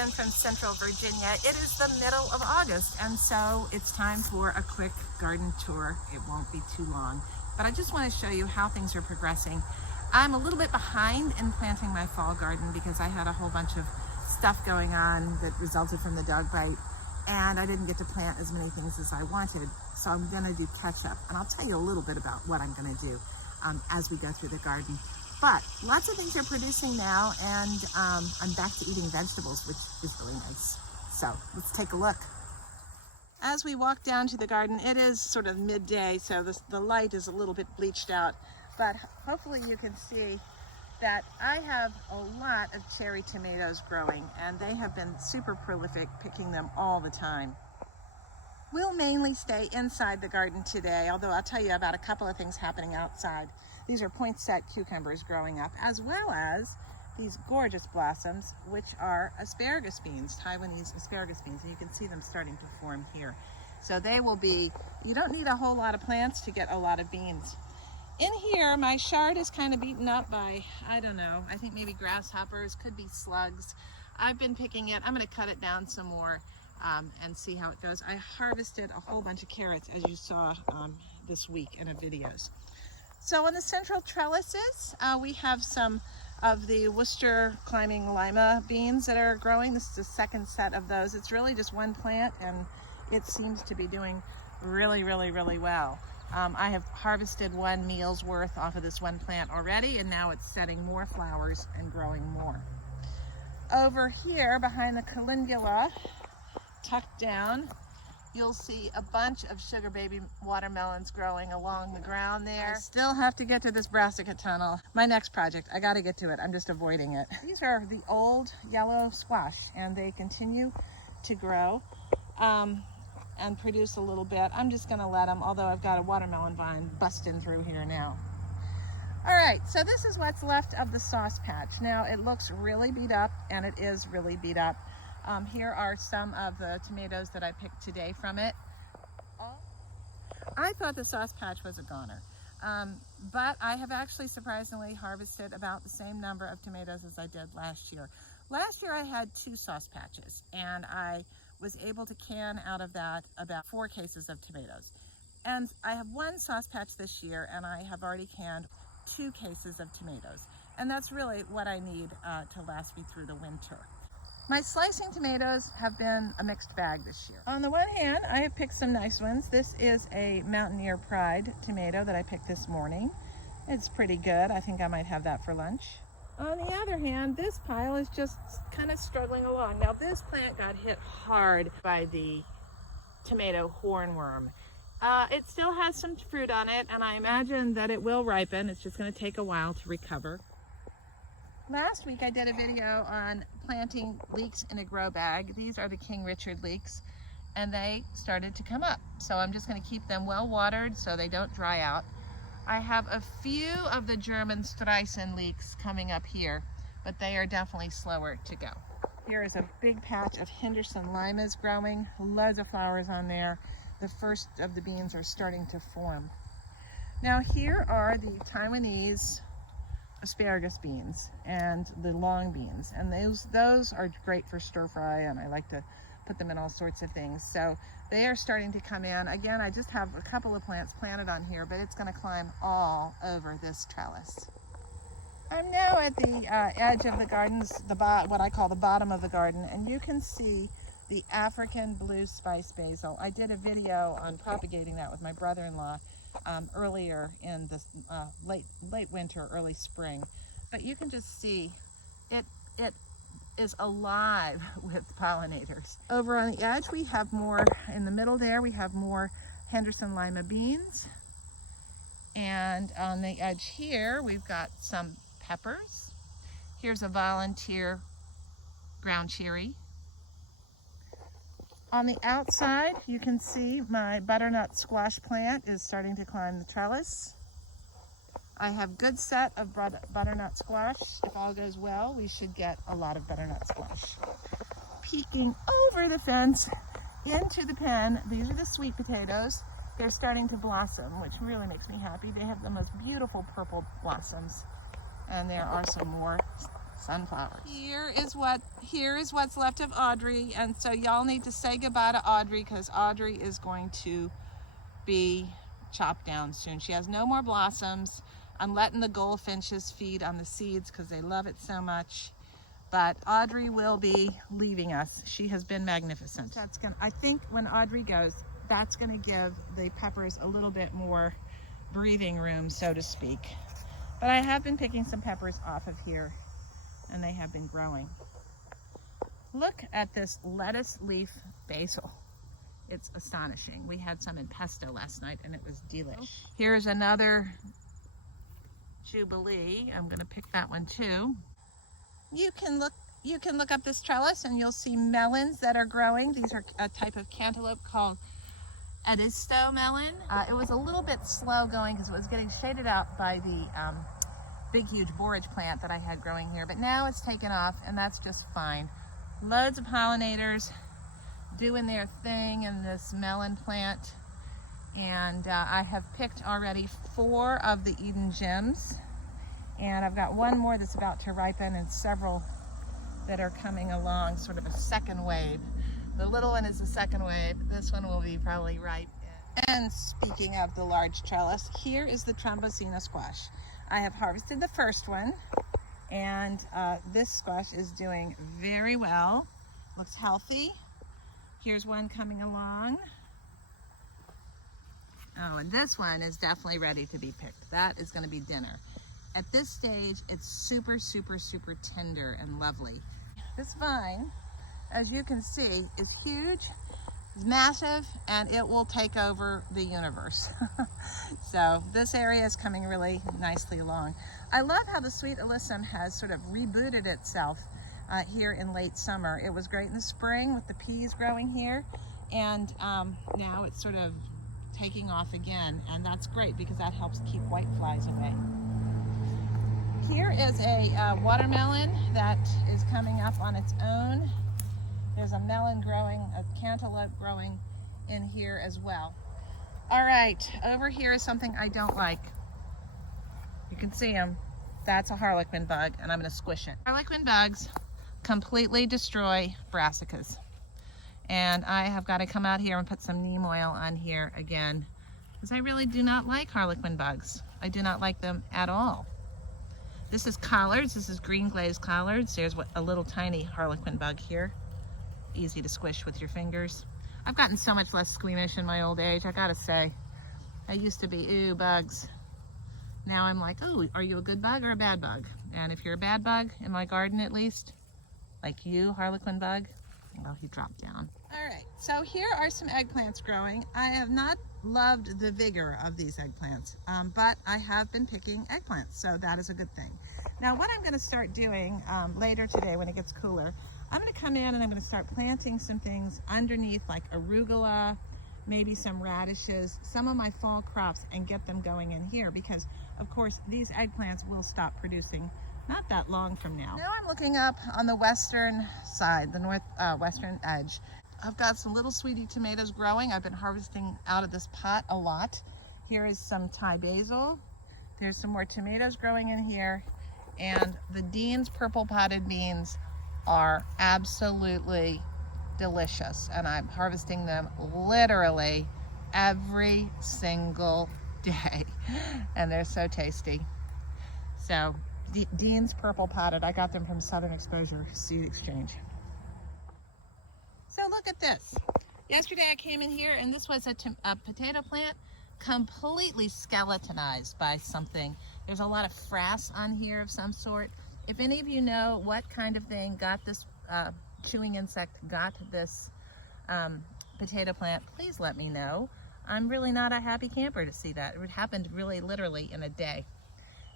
again from Central Virginia. It is the middle of August, and so it's time for a quick garden tour. It won't be too long, but I just want to show you how things are progressing. I'm a little bit behind in planting my fall garden because I had a whole bunch of stuff going on that resulted from the dog bite, and I didn't get to plant as many things as I wanted, so I'm going to do catch up, and I'll tell you a little bit about what I'm going to do as we go through the garden. But lots of things are producing now, and I'm back to eating vegetables, which is really nice. So let's take a look. As we walk down to the garden, it is sort of midday, so the light is a little bit bleached out, but hopefully you can see that I have a lot of cherry tomatoes growing, and they have been super prolific, picking them all the time. We'll mainly stay inside the garden today, although I'll tell you about a couple of things happening outside. These are poinsettia cucumbers growing up, as well as these gorgeous blossoms, which are asparagus beans, Taiwanese asparagus beans, and you can see them starting to form here. So they will be, you don't need a whole lot of plants to get a lot of beans. In here, my chard is kind of beaten up by, I don't know, I think maybe grasshoppers, could be slugs. I've been picking it. I'm going to cut it down some more and see how it goes. I harvested a whole bunch of carrots, as you saw this week in the videos. So on the central trellises, we have some of the Worcester climbing lima beans that are growing. This is the second set of those. It's really just one plant, and it seems to be doing really, really, really well. I have harvested 1 meal's worth off of this one plant already, and now it's setting more flowers and growing more. Over here behind the calendula, tucked down, you'll see a bunch of sugar baby watermelons growing along the ground there. I still have to get to this brassica tunnel. My next project, I got to get to it. I'm just avoiding it. These are the old yellow squash, and they continue to grow and produce a little bit. I'm just going to let them, although I've got a watermelon vine busting through here now. All right, so this is what's left of the sauce patch. Now, it looks really beat up, and it is really beat up. Here are some of the tomatoes that I picked today from it. I thought the sauce patch was a goner, but I have actually surprisingly harvested about the same number of tomatoes as I did last year. Last year I had 2 sauce patches, and I was able to can out of that about 4 cases of tomatoes. And I have 1 sauce patch this year, and I have already canned 2 cases of tomatoes. And that's really what I need to last me through the winter. My slicing tomatoes have been a mixed bag this year. On the one hand, I have picked some nice ones. This is a Mountaineer Pride tomato that I picked this morning. It's pretty good. I think I might have that for lunch. On the other hand, this pile is just kind of struggling along. Now, this plant got hit hard by the tomato hornworm. It still has some fruit on it, and I imagine that it will ripen. It's just going to take a while to recover. Last week I did a video on planting leeks in a grow bag. These are the King Richard leeks, and they started to come up. So I'm just going to keep them well watered so they don't dry out. I have a few of the German Streisand leeks coming up here, but they are definitely slower to go. Here is a big patch of Henderson limas growing, loads of flowers on there. The first of the beans are starting to form. Now here are the Taiwanese asparagus beans and the long beans, and those are great for stir fry, and I like to put them in all sorts of things. So they are starting to come in. Again, I just have a couple of plants planted on here, but it's going to climb all over this trellis. I'm now at the edge of the gardens, what I call the bottom of the garden, and you can see the African blue spice basil. I did a video on propagating that with my brother-in-law earlier in this late winter, early spring, but you can just see it is alive with pollinators. Over on the edge we have more, in the middle there we have more Henderson lima beans, and on the edge here we've got some peppers. Here's a volunteer ground cherry. On the outside, you can see my butternut squash plant is starting to climb the trellis. I have a good set of butternut squash. If all goes well, we should get a lot of butternut squash. Peeking over the fence into the pen, these are the sweet potatoes. They're starting to blossom, which really makes me happy. They have the most beautiful purple blossoms. And there are some more sunflowers. Here is what's left of Audrey, and so y'all need to say goodbye to Audrey because Audrey is going to be chopped down soon. She has no more blossoms. I'm letting the goldfinches feed on the seeds because they love it so much. But Audrey will be leaving us. She has been magnificent. I think when Audrey goes, that's going to give the peppers a little bit more breathing room, so to speak. But I have been picking some peppers off of here, and they have been growing. Look at this lettuce leaf basil. It's astonishing. We had some in pesto last night, and it was delish. Here's another Jubilee. I'm going to pick that one too. You can look up this trellis, and you'll see melons that are growing. These are a type of cantaloupe called Edisto melon. It was a little bit slow going because it was getting shaded out by the big huge borage plant that I had growing here, but now it's taken off, and that's just fine. Loads of pollinators doing their thing in this melon plant, and I have picked already 4 of the Eden gems, and I've got one more that's about to ripen and several that are coming along, sort of a second wave. The little one is the second wave. This one will be probably ripe. And speaking of the large trellis, here is the Trombosina squash. I have harvested the first one, and this squash is doing very well. Looks healthy. Here's one coming along. Oh, and this one is definitely ready to be picked. That is going to be dinner. At this stage, it's super, super, super tender and lovely. This vine, as you can see, is huge, is massive, and it will take over the universe. So this area is coming really nicely along. I love how the sweet alyssum has sort of rebooted itself here in late summer. It was great in the spring with the peas growing here, and now it's sort of taking off again, and that's great because that helps keep white flies away. Here is a watermelon that is coming up on its own. There's a melon growing, a cantaloupe growing in here as well. All right, over here is something I don't like. You can see them. That's a harlequin bug, and I'm going to squish it. Harlequin bugs completely destroy brassicas. And I have got to come out here and put some neem oil on here again, because I really do not like harlequin bugs. I do not like them at all. This is collards. This is green glazed collards. There's a little tiny harlequin bug here. Easy to squish with your fingers. I've gotten so much less squeamish in my old age, I gotta say. I used to be, ooh, bugs. Now I'm like, ooh, are you a good bug or a bad bug? And if you're a bad bug, in my garden at least, like you, harlequin bug, well, he dropped down. All right, so here are some eggplants growing. I have not loved the vigor of these eggplants, but I have been picking eggplants, so that is a good thing. Now, what I'm gonna start doing later today when it gets cooler, I'm going to come in and I'm going to start planting some things underneath, like arugula, maybe some radishes, some of my fall crops, and get them going in here because, of course, these eggplants will stop producing not that long from now. Now I'm looking up on the western side, the northwestern edge. I've got some little sweetie tomatoes growing. I've been harvesting out of this pot a lot. Here is some Thai basil. There's some more tomatoes growing in here. And the Dean's purple potted beans are absolutely delicious, and I'm harvesting them literally every single day, and they're so tasty. So Dean's purple potted, I got them from Southern Exposure Seed Exchange. So look at this. Yesterday I came in here and this was a potato plant completely skeletonized by something. There's a lot of frass on here of some sort. If any of you know what kind of thing got this chewing insect, got this potato plant, please let me know. I'm really not a happy camper to see that. It happened really literally in a day.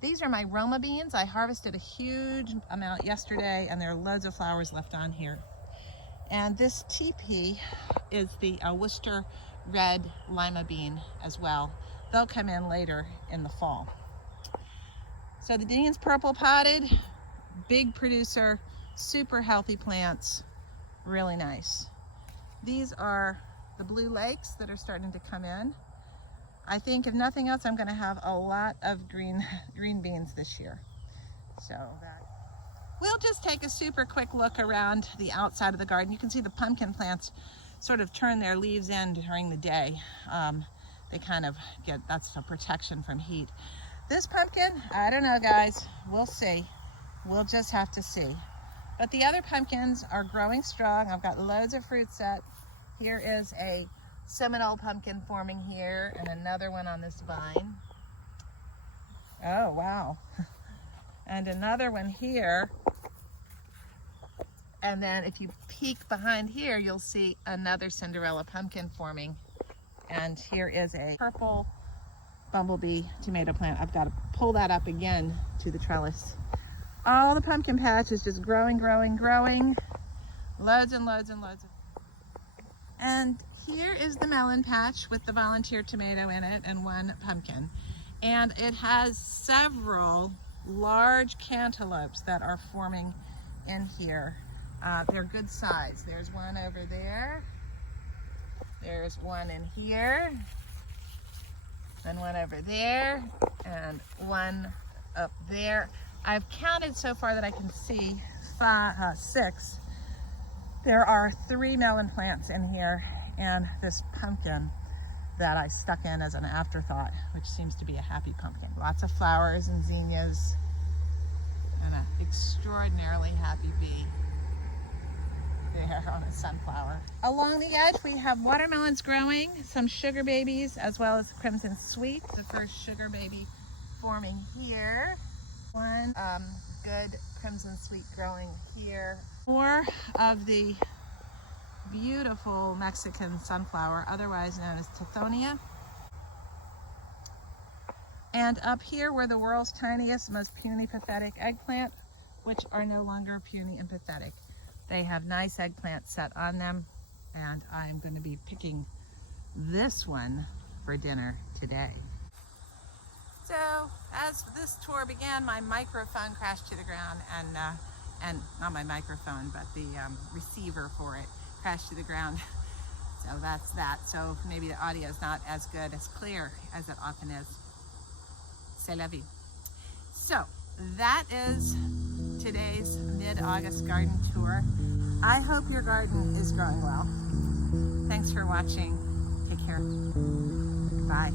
These are my Roma beans. I harvested a huge amount yesterday, and there are loads of flowers left on here. And this TP is the Worcester red lima bean as well. They'll come in later in the fall. So the Dean's purple potted, big producer, super healthy plants, really nice. These are the blue lakes that are starting to come in. I think if nothing else, I'm going to have a lot of green beans this year. So that. we'll just take a super quick look around the outside of the garden. You can see the pumpkin plants sort of turn their leaves in during the day. They kind of get, that's a protection from heat. This pumpkin, I don't know guys, we'll see. We'll just have to see. But the other pumpkins are growing strong. I've got loads of fruit set. Here is a Seminole pumpkin forming here and another one on this vine. Oh, wow. And another one here. And then if you peek behind here, you'll see another Cinderella pumpkin forming. And here is a purple bumblebee tomato plant. I've got to pull that up again to the trellis. All the pumpkin patch is just growing, growing, growing. Loads and loads and loads. And here is the melon patch with the volunteer tomato in it and one pumpkin. And it has several large cantaloupes that are forming in here. They're good size. There's one over there. There's one in here. And one over there. And one up there. I've counted so far that I can see 6. There are 3 melon plants in here and this pumpkin that I stuck in as an afterthought, which seems to be a happy pumpkin. Lots of flowers and zinnias and an extraordinarily happy bee there on a sunflower. Along the edge we have watermelons growing, some sugar babies as well as crimson sweet. The first sugar baby forming here. One good crimson sweet growing here. More of the beautiful Mexican sunflower, otherwise known as tithonia. And up here were the world's tiniest, most puny, pathetic eggplant, which are no longer puny and pathetic. They have nice eggplant set on them, and I'm going to be picking this one for dinner today. So as this tour began, my microphone crashed to the ground, and not my microphone, but the receiver for it crashed to the ground. So that's that. So maybe the audio is not as good, as clear as it often is. C'est la vie. So that is today's mid-August garden tour. I hope your garden is growing well. Thanks for watching. Take care. Bye.